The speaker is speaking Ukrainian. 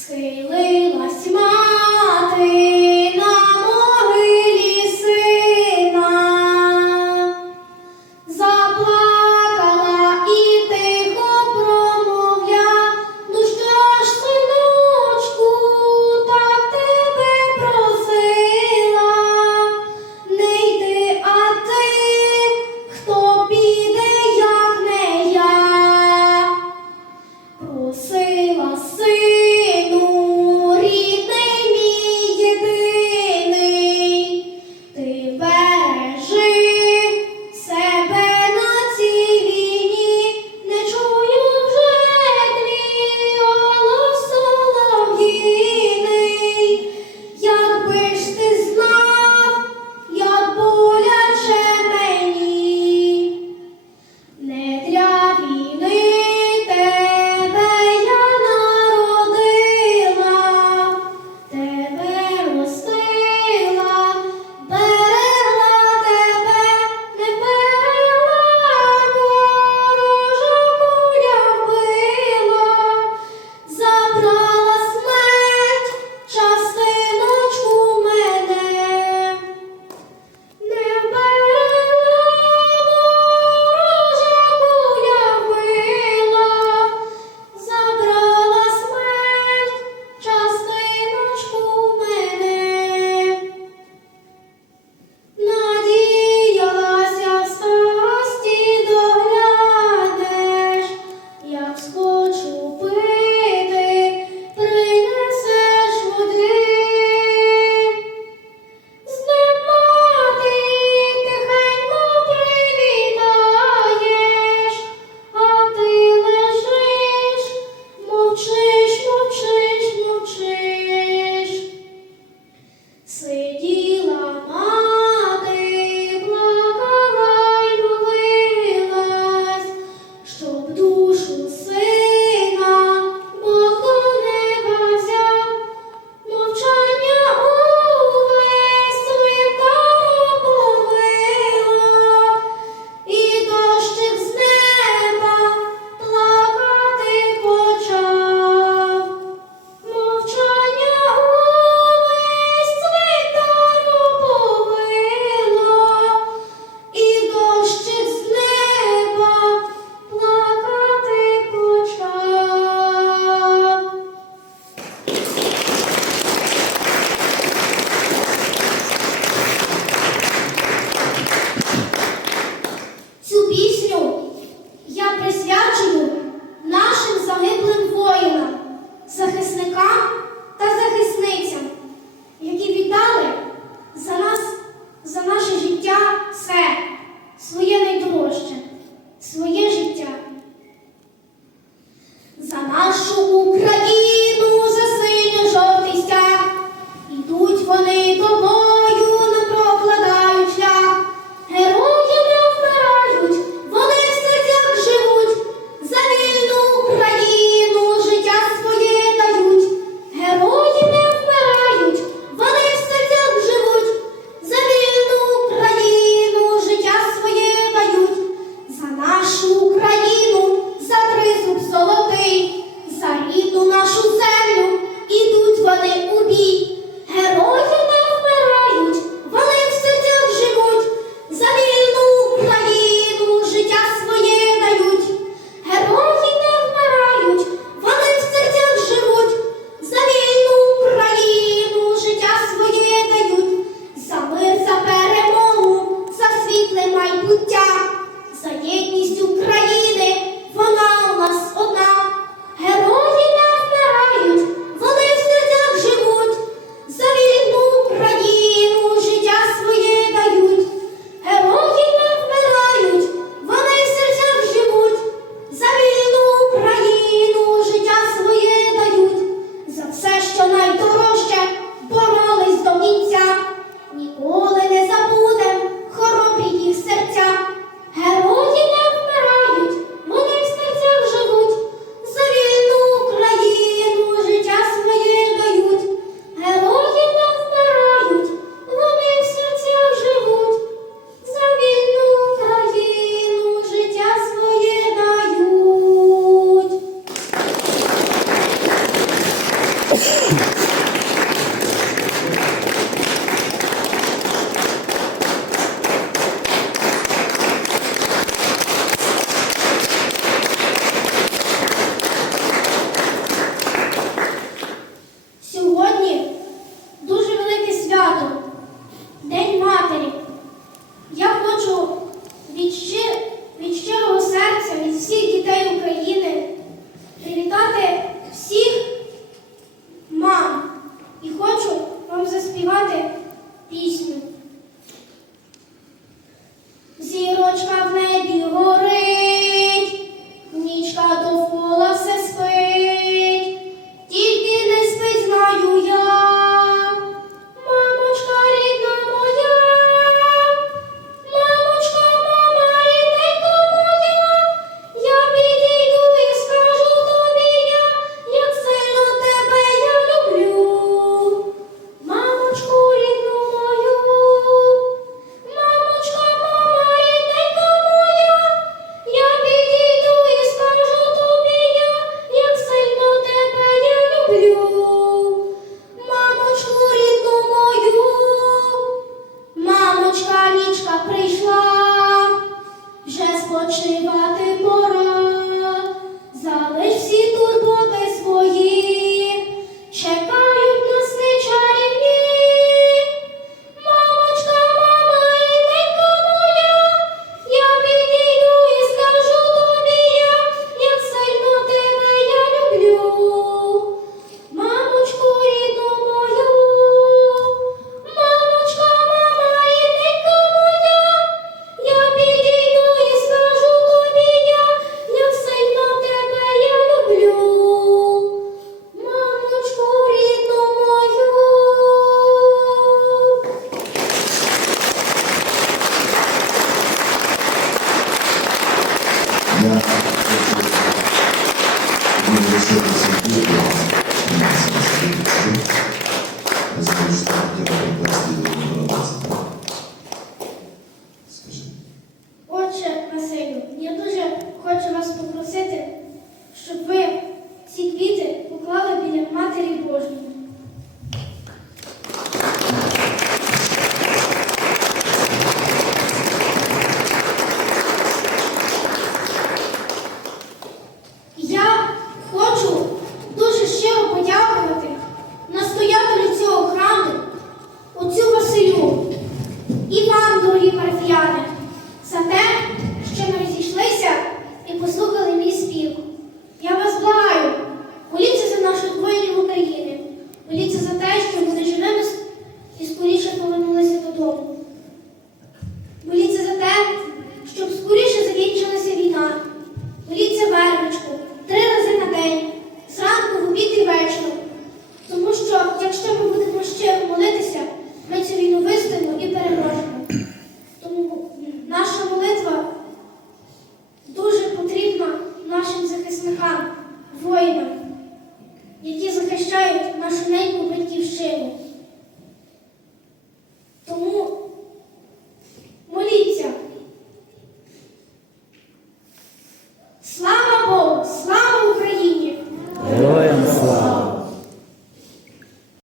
Схилилась мати захищають нашу неньку батьківщину.